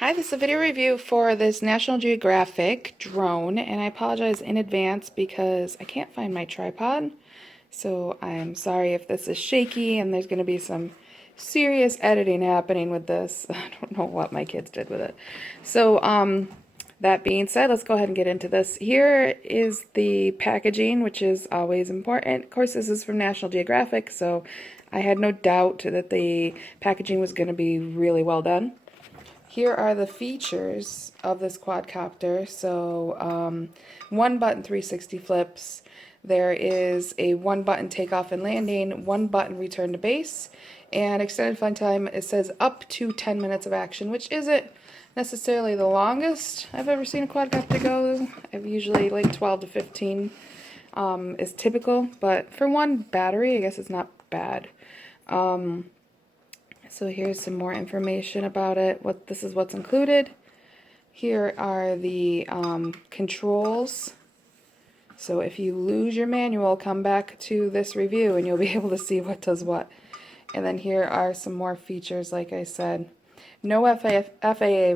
Hi, this is a video review for this National Geographic drone, and I apologize in advance because I can't find my tripod. So I'm sorry if this is shaky and there's going to be some serious editing happening with this. I don't know what my kids did with it. So that being said, let's go ahead and get into this. Here is the packaging, which is always important. Of course, this is from National Geographic, so I had no doubt that the packaging was going to be really well done. Here are the features of this quadcopter. So one button 360 flips. There is a one button takeoff and landing, one button return to base, and extended flight time, it says up to 10 minutes of action, which isn't necessarily the longest I've ever seen a quadcopter go. I've usually like 12 to 15 is typical, but for one battery, I guess it's not bad. So here's some more information about it. This is what's included. Here are the controls. So if you lose your manual, come back to this review and you'll be able to see what does what. And then here are some more features, like I said. No FAA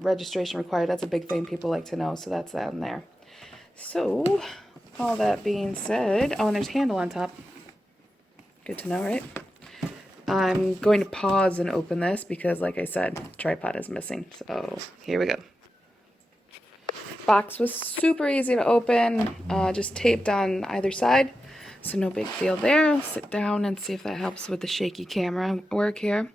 registration required. That's a big thing people like to know, so that's that in there. So, all that being said, oh, and there's a handle on top. Good to know, right? I'm going to pause and open this because, like I said, tripod is missing. So here we go. Box was super easy to open, just taped on either side, so no big deal there. I'll sit down and see if that helps with the shaky camera work here.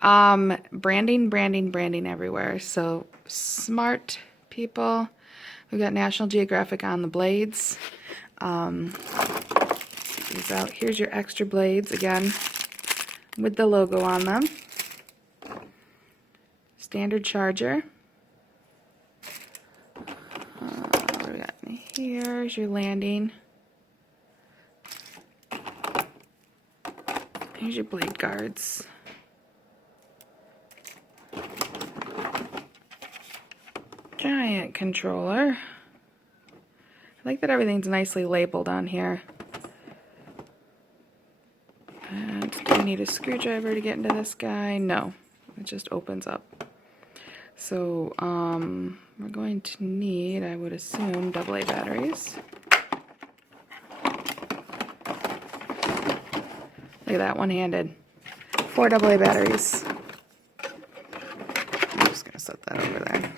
Branding everywhere. So smart people. We've got National Geographic on the blades. These out. Here's your extra blades again, with the logo on them. Standard charger. What do we got in here? Here's your landing. Here's your blade guards. Giant controller. I like that everything's nicely labeled on here. And do we need a screwdriver to get into this guy? No, it just opens up. So we're going to need, I would assume, AA batteries. Look at that, one-handed. 4 AA batteries. I'm just going to set that over there. And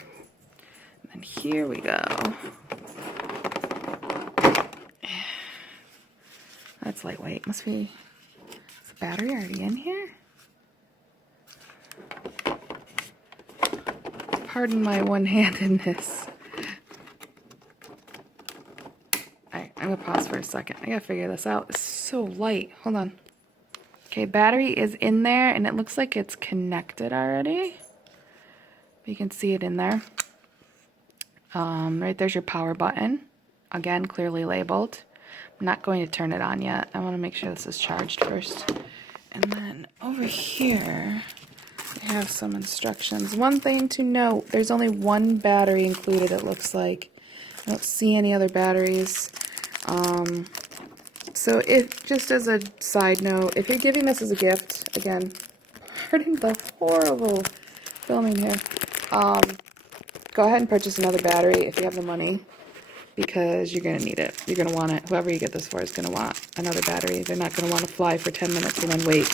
then here we go. That's lightweight. Must be... Is the battery already in here? Pardon my one-handedness. Alright, I'm going to pause for a second. I got to figure this out. It's so light. Hold on. Okay, battery is in there, and it looks like it's connected already. You can see it in there. Right there's your power button. Again, clearly labeled. I'm not going to turn it on yet. I want to make sure this is charged first. And then over here, we have some instructions. One thing to note, there's only one battery included, it looks like. I don't see any other batteries. So just as a side note, if you're giving this as a gift, again, pardon the horrible filming here, go ahead and purchase another battery if you have the money, because you're going to need it. You're going to want it. Whoever you get this for is going to want another battery. They're not going to want to fly for 10 minutes and then wait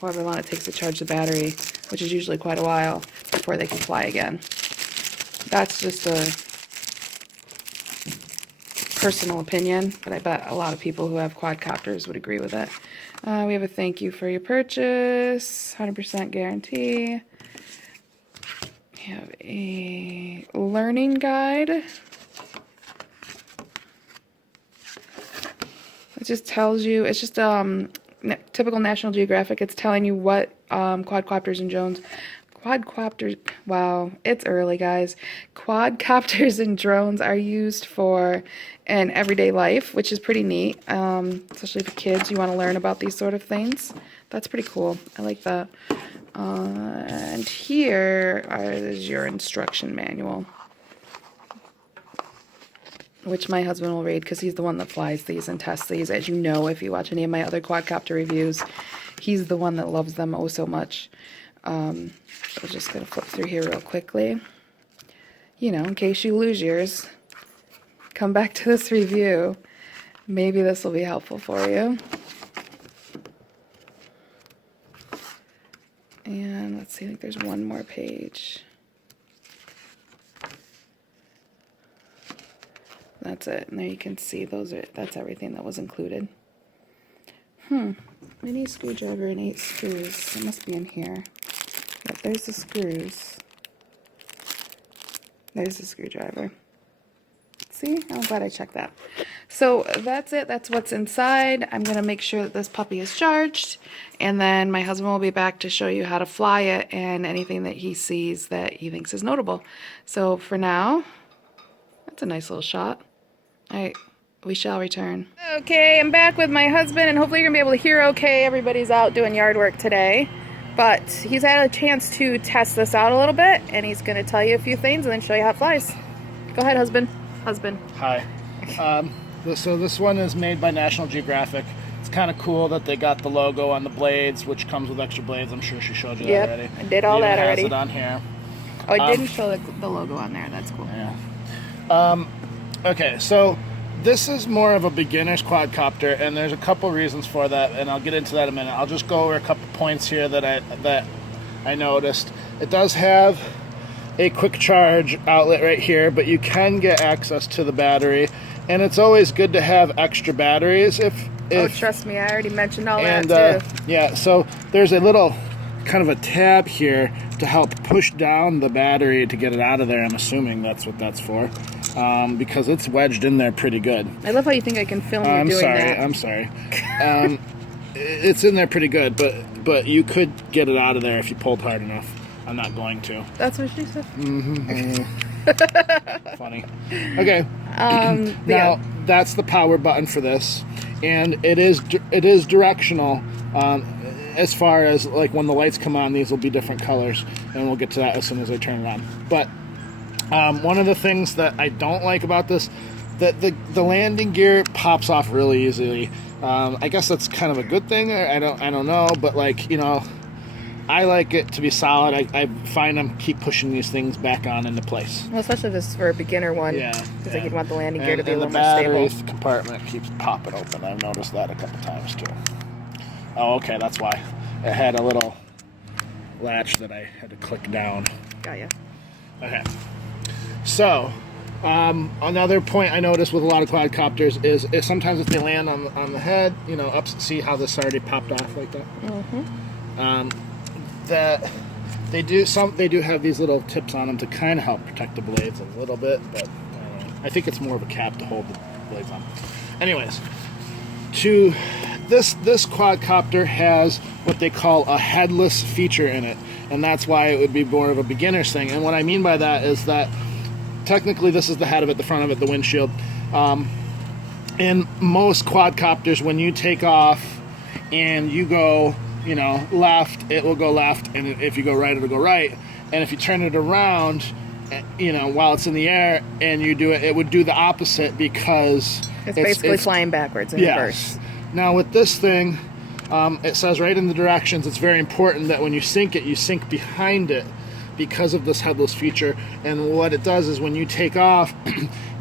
however long it takes to charge the battery, which is usually quite a while, before they can fly again. That's just a personal opinion, but I bet a lot of people who have quadcopters would agree with it. We have a thank you for your purchase, 100% guarantee. We have a learning guide. It just tells you, it's just typical National Geographic. It's telling you what quadcopters and drones, wow, it's early, guys. Quadcopters and drones are used for in everyday life, which is pretty neat, especially for kids. You want to learn about these sort of things. That's pretty cool. I like that. And here is your instruction manual, which my husband will read because he's the one that flies these and tests these. As you know, if you watch any of my other quadcopter reviews, he's the one that loves them oh so much. We're just going to flip through here real quickly. You know, in case you lose yours, come back to this review. Maybe this will be helpful for you. And let's see, I think there's one more page. That's it. And there you can see that's everything that was included. Mini screwdriver and 8 screws. It must be in here. Yep, there's the screws. There's the screwdriver. See? I'm glad I checked that. So that's it. That's what's inside. I'm going to make sure that this puppy is charged, and then my husband will be back to show you how to fly it and anything that he sees that he thinks is notable. So for now, that's a nice little shot. All right, we shall return. Okay, I'm back with my husband, and hopefully you're going to be able to hear okay. Everybody's out doing yard work today, but he's had a chance to test this out a little bit, and he's going to tell you a few things and then show you how it flies. Go ahead, husband. Hi. So this one is made by National Geographic. It's kind of cool that they got the logo on the blades, which comes with extra blades. I'm sure she showed you that already. I did all that already. It has it on here. Oh, it didn't show the logo on there. That's cool. Yeah. Okay, so this is more of a beginner's quadcopter, and there's a couple reasons for that, and I'll get into that in a minute. I'll just go over a couple points here that I noticed. It does have a quick charge outlet right here, but you can get access to the battery, and it's always good to have extra batteries if oh, trust me, I already mentioned all that too. Yeah, so there's a little kind of a tab here to help push down the battery to get it out of there. I'm assuming that's what that's for, because it's wedged in there pretty good. I love how you think I can film you doing that. I'm sorry. It's in there pretty good, but you could get it out of there if you pulled hard enough. I'm not going to. That's what she said? Funny. Okay. Now, that's the power button for this. And it is directional. As far as, like, when the lights come on, these will be different colors. And we'll get to that as soon as I turn it on. But one of the things that I don't like about this, that the landing gear pops off really easily. I guess that's kind of a good thing. I don't know. But, like, you know, I like it to be solid. I find them keep pushing these things back on into place. Well, especially if this is for a beginner one. Yeah. Because like you'd want the landing gear to be a little more stable. stable. And the battery compartment keeps popping open. I've noticed that a couple times too. Oh, okay, that's why. It had a little latch that I had to click down. Got ya. Okay. So, another point I noticed with a lot of quadcopters is sometimes if they land on the head, you know, see how this already popped off like that? Mm-hmm. That they do have these little tips on them to kind of help protect the blades a little bit, but I think it's more of a cap to hold the blades on. Anyways, this quadcopter has what they call a headless feature in it, and that's why it would be more of a beginner's thing. And what I mean by that is that technically this is the head of it, the front of it, the windshield. In most quadcopters, when you take off and you go, you know, left, it will go left, and if you go right, it'll go right. And if you turn it around, you know, while it's in the air and you do it, it would do the opposite because it's basically flying backwards in reverse. Now with this thing, it says right in the directions, it's very important that when you sink it, you sink behind it because of this headless feature. And what it does is when you take off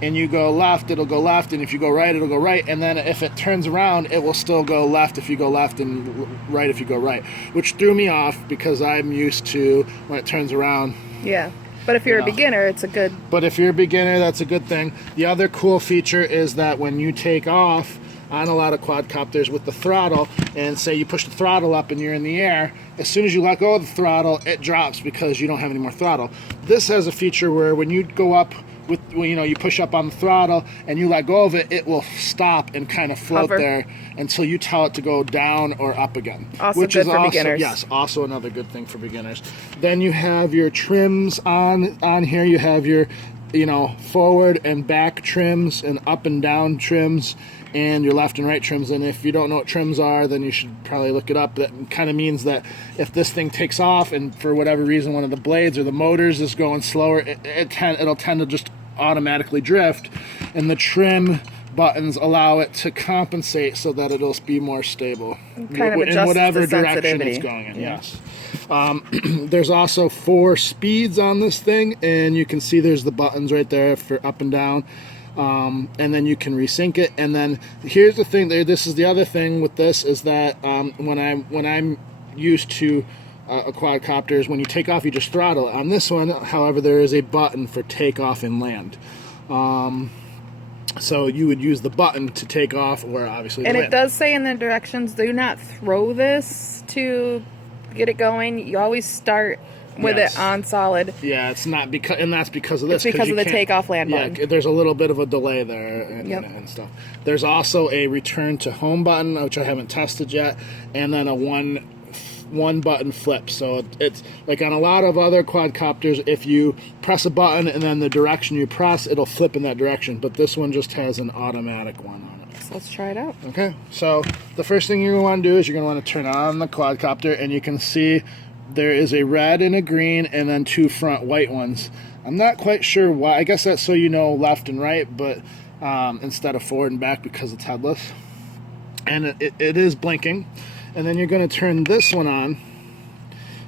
and you go left, it'll go left, and if you go right, it'll go right, and then if it turns around, it will still go left if you go left and right if you go right, which threw me off because I'm used to when it turns around. Yeah, but if you're a beginner, it's a good... But if you're a beginner, that's a good thing. The other cool feature is that when you take off on a lot of quadcopters with the throttle, and say you push the throttle up and you're in the air, as soon as you let go of the throttle, it drops because you don't have any more throttle. This has a feature where when you go up with, you know, you push up on the throttle and you let go of it, it will stop and kind of float there until you tell it to go down or up again. Also which good is for also, beginners. Yes, also another good thing for beginners. Then you have your trims on here. You have your, you know, forward and back trims and up and down trims, and your left and right trims. And if you don't know what trims are, then you should probably look it up. That kind of means that if this thing takes off and for whatever reason one of the blades or the motors is going slower, it'll tend to just automatically drift, and the trim buttons allow it to compensate so that it'll be more stable Kind of in whatever the direction it's sensitivity. going in. Yeah. Yes. There's also 4 speeds on this thing, and you can see there's the buttons right there for up and down. And then you can resync it. And then here's the thing. This is the other thing with this is that when I'm used to a quadcopter is when you take off, you just throttle it. On this one, however, there is a button for takeoff and land. So you would use the button to take off, or obviously. And to it land. does say in the directions, do not throw this to get it going. You always start with Yes. it on solid. Yeah, it's not because, and that's because of this. It's because you of the can't- takeoff land button. Yeah, there's a little bit of a delay there and, Yep. and stuff. There's also a return to home button, which I haven't tested yet, and then a one button flip. So it's like on a lot of other quadcopters, if you press a button and then the direction you press, it'll flip in that direction. But this one just has an automatic one on it. So let's try it out. Okay, so the first thing you're going to want to do is you're going to want to turn on the quadcopter, and you can see there is a red and a green and then 2 front white ones. I'm not quite sure why. I guess that's so you know left and right, but instead of forward and back because it's headless. And it is blinking. And then you're going to turn this one on.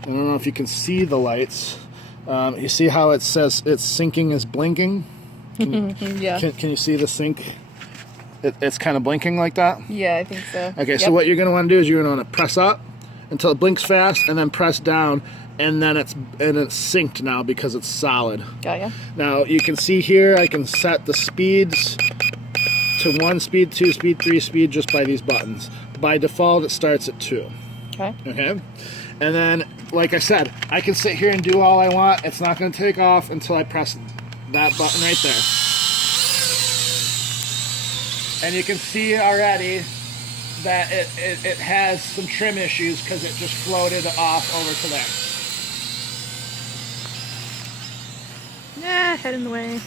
I don't know if you can see the lights. You see how it says it's syncing is blinking? Yeah. Can you see the sync? It's kind of blinking like that? Yeah, I think so. Okay, so what you're going to want to do is you're going to want to press up until it blinks fast, and then press down, and then it's synced now because it's solid. Got ya. Now you can see here I can set the speeds to 1 speed, 2 speed, 3 speed just by these buttons. By default it starts at 2. Okay. Okay? And then, like I said, I can sit here and do all I want. It's not going to take off until I press that button right there. And you can see already that it has some trim issues because it just floated off over to there. Yeah, head in the way.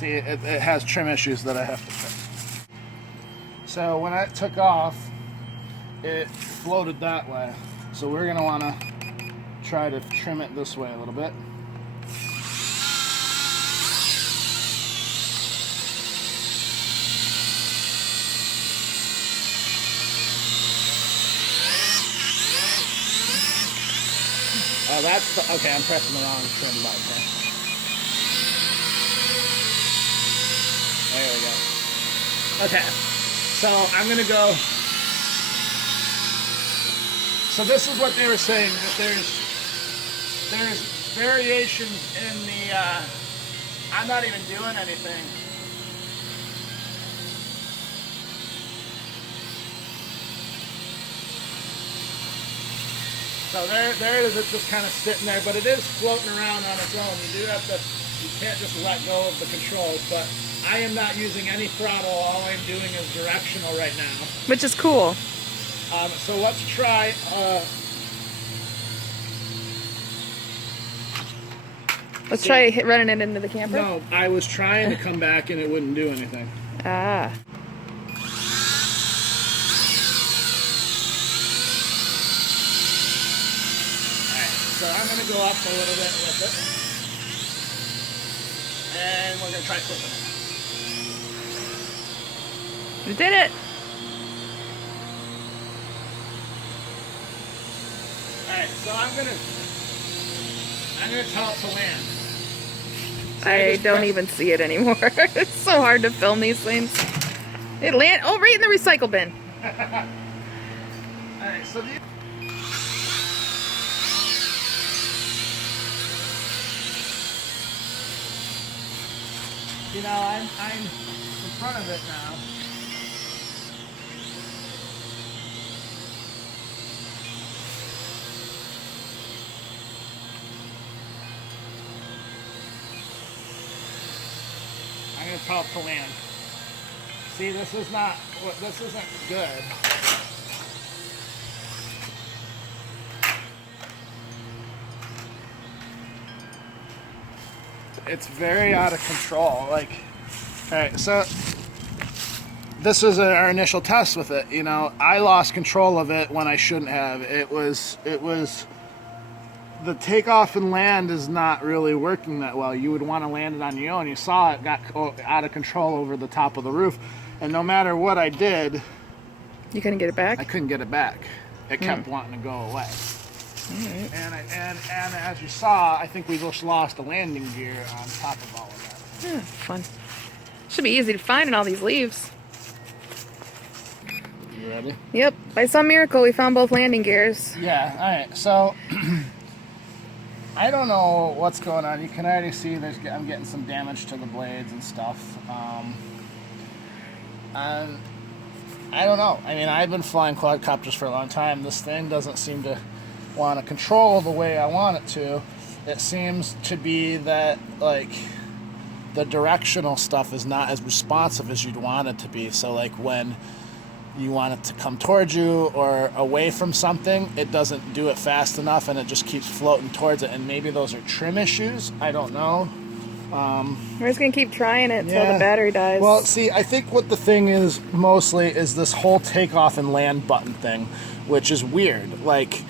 See, it has trim issues that I have to fix. So when it took off, it floated that way. So we're going to want to try to trim it this way a little bit. Oh, that's the, okay, I'm pressing the wrong trim button. Okay. There we go. Okay, so I'm gonna go. So this is what they were saying, that there's variations in the, I'm not even doing anything. So there it is, it's just kind of sitting there, but it is floating around on its own. You can't just let go of the controls, but I am not using any throttle. All I'm doing is directional right now. Which is cool. So let's try, Let's try running it into the camper. no, I was trying to come back and it wouldn't do anything. Ah. So I'm going to go up a little bit with it. And we're going to try flipping it. You did it. Alright, so I'm going to tell it to land. So I don't even see it anymore. It's so hard to film these things. It land. Oh, right in the recycle bin. Alright, so you know, I'm in front of it now. I'm going to tell it to land. See, this isn't good. It's very out of control. Like, all right, so this was our initial test with it. You know, I lost control of it when I shouldn't have. It was the takeoff and land is not really working that well. You would want to land it on your own. You saw it got out of control over the top of the roof, and no matter what I did, you couldn't get it back? I couldn't get it back. It kept wanting to go away. All right. And as you saw, I think we just lost a landing gear on top of all of that. Yeah, fun. Should be easy to find in all these leaves. You ready? Yep. By some miracle, we found both landing gears. Yeah, alright, so I don't know what's going on. You can already see I'm getting some damage to the blades and stuff. And I don't know. I mean, I've been flying quadcopters for a long time. This thing doesn't seem to want to control the way I want it to. It seems to be that, like, the directional stuff is not as responsive as you'd want it to be. So, like, when you want it to come towards you or away from something, it doesn't do it fast enough and it just keeps floating towards it. And maybe those are trim issues. I don't know. We're just going to keep trying it until the battery dies. Well, see, I think what the thing is mostly is this whole takeoff and land button thing, which is weird. Like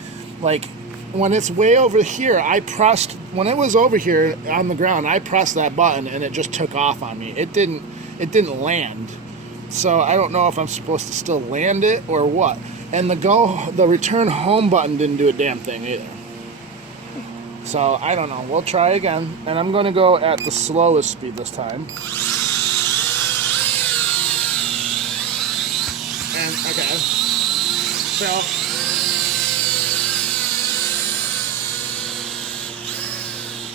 when it's way over here, when it was over here on the ground, I pressed that button and it just took off on me. It didn't land. So I don't know if I'm supposed to still land it or what. And the return home button didn't do a damn thing either. So I don't know. We'll try again. And I'm going to go at the slowest speed this time. And okay. So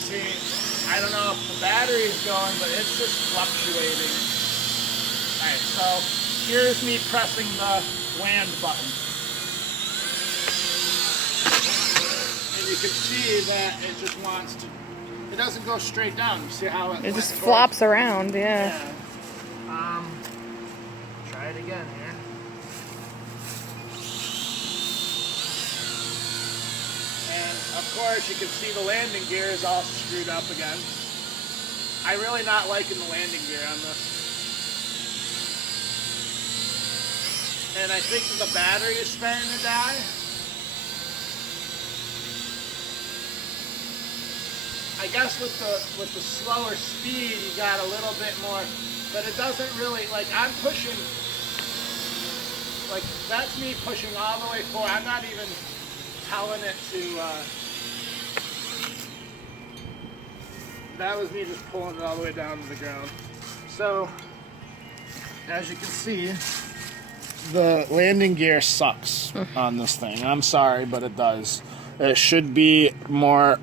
see, I don't know if the battery's going, but it's just fluctuating. Alright, so here's me pressing the land button. And you can see that it just wants to, it doesn't go straight down. You see how it just flops around, yeah. Try it again here. And of course you can see the landing gear is all screwed up again. I'm really not liking the landing gear on this. And I think the battery is starting to die. I guess with the slower speed, you got a little bit more, but it doesn't really, like, I'm pushing, like, that's me pushing all the way forward. I'm not even telling it to, that was me just pulling it all the way down to the ground. So, as you can see, the landing gear sucks on this thing. I'm sorry, but it does. It should be more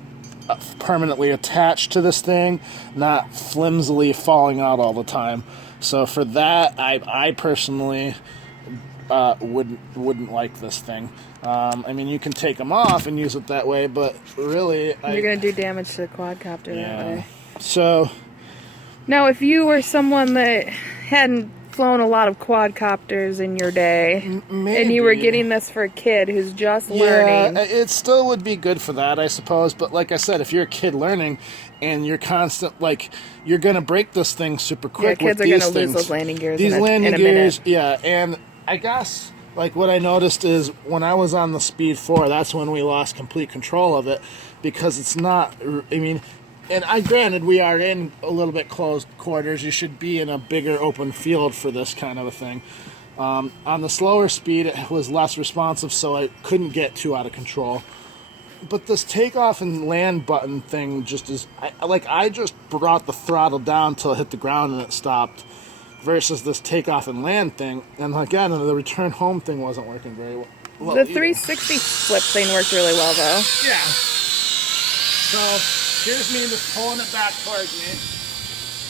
permanently attached to this thing, not flimsily falling out all the time. So for that, I personally wouldn't like this thing. I mean, you can take them off and use it that way, but really, you're gonna do damage to the quadcopter that way. So now, if you were someone that hadn't flown a lot of quadcopters in your day, maybe, and you were getting this for a kid who's just learning, it still would be good for that, I suppose. But like I said, if you're a kid learning and you're you're gonna break this thing super quick. Kids with are these gonna things. lose those landing gears. These landing in a gears, minute. yeah. And I guess like what I noticed is when I was on the Speed 4, that's when we lost complete control of it, because it's not. I mean. And granted, we are in a little bit closed quarters. You should be in a bigger open field for this kind of a thing. On the slower speed, it was less responsive, so I couldn't get too out of control. But this takeoff and land button thing just is... I just brought the throttle down till it hit the ground and it stopped. Versus this takeoff and land thing. And again, the return home thing wasn't working very well. The 360 flip thing worked really well, though. Yeah. So... here's me just pulling it back towards me,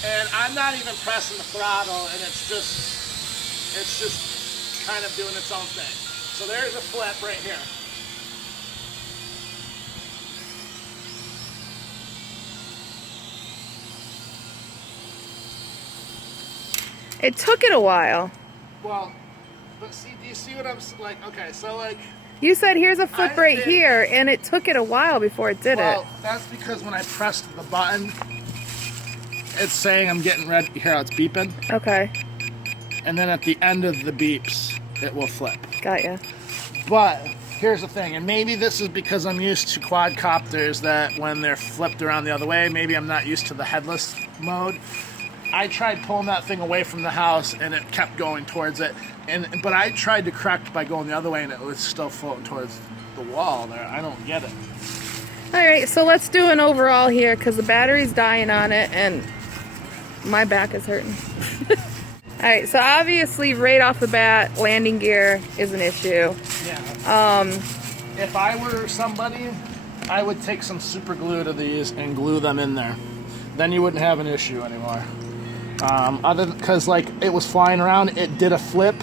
and I'm not even pressing the throttle, and it's just kind of doing its own thing. So there's a flip right here. It took it a while. Well, but see, do you see what I'm like? Okay, so like. You said here's a flip right here, and it took it a while before it did it. Well, that's because when I pressed the button, it's saying I'm getting ready. Here, it's beeping. Okay. And then at the end of the beeps, it will flip. Got ya. But here's the thing, and maybe this is because I'm used to quadcopters that when they're flipped around the other way, maybe I'm not used to the headless mode. I tried pulling that thing away from the house and it kept going towards it, but I tried to correct by going the other way and it was still floating towards the wall there. I don't get it. All right, so let's do an overall here because the battery's dying on it and my back is hurting. All right, so obviously right off the bat, landing gear is an issue. Yeah. If I were somebody, I would take some super glue to these and glue them in there. Then you wouldn't have an issue anymore. Because like it was flying around, it did a flip,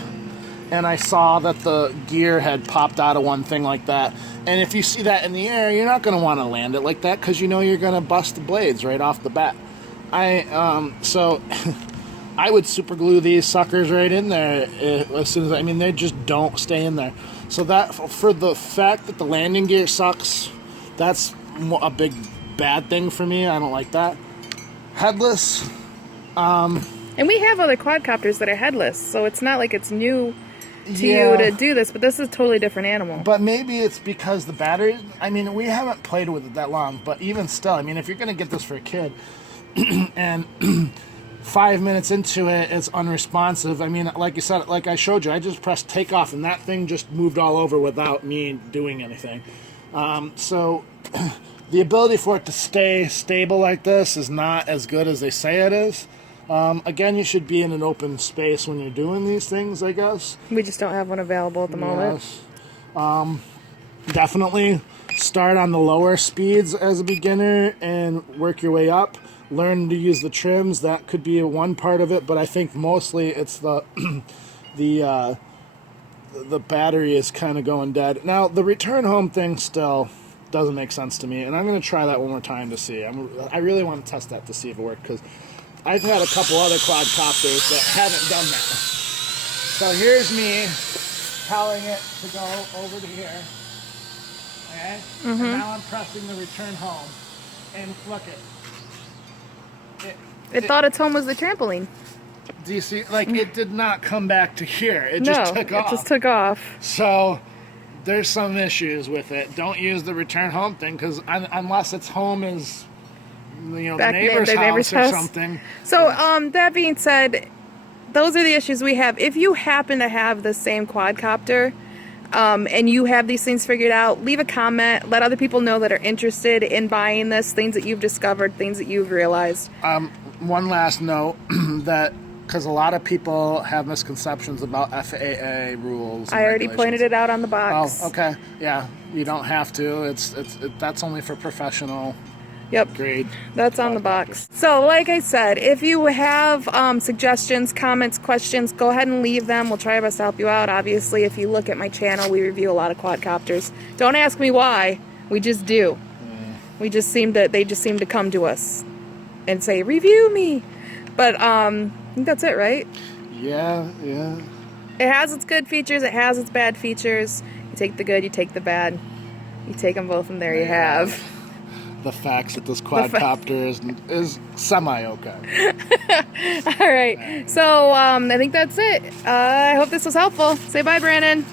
and I saw that the gear had popped out of one thing like that. And if you see that in the air, you're not going to want to land it like that because you know you're going to bust the blades right off the bat. So I would super glue these suckers right in there as soon as they just don't stay in there. So that for the fact that the landing gear sucks, that's a big bad thing for me. I don't like that. Headless. And we have other quadcopters that are headless, so it's not like it's new to you to do this, but this is a totally different animal. But maybe it's because the battery, we haven't played with it that long, but even still, if you're going to get this for a kid and 5 minutes into it, it's unresponsive. Like you said, like I showed you, I just pressed takeoff and that thing just moved all over without me doing anything. So the ability for it to stay stable like this is not as good as they say it is. Again, you should be in an open space when you're doing these things, I guess. We just don't have one available at the moment. Yes. Definitely start on the lower speeds as a beginner and work your way up. Learn to use the trims. That could be one part of it, but I think mostly it's the the battery is kind of going dead. Now, the return home thing still doesn't make sense to me, and I'm going to try that one more time to see. I really want to test that to see if it works, because I've had a couple other quadcopters that haven't done that. So here's me telling it to go over to here. Okay? And now I'm pressing the return home. And look it thought its home was the trampoline. Do you see? It did not come back to here. It just took off. It just took off. So there's some issues with it. Don't use the return home thing, because unless its home is the neighbor's house or something. So that being said, those are the issues we have. If you happen to have the same quadcopter and you have these things figured out, leave a comment. Let other people know that are interested in buying this, things that you've discovered, things that you've realized. One last note, that because a lot of people have misconceptions about FAA rules. I already pointed it out on the box. Oh, okay. Yeah, you don't have to. That's only for professional. Yep, grade. That's on the box. So like I said, if you have suggestions, comments, questions, go ahead and leave them. We'll try our best to help you out. Obviously, if you look at my channel, we review a lot of quadcopters. Don't ask me why. We just do. They just seem to come to us and say, review me. But I think that's it, right? Yeah. It has its good features. It has its bad features. You take the good, you take the bad. You take them both, and there you have the facts that this quadcopter is semi-okay. All right. So I think that's it. I hope this was helpful. Say bye, Brandon.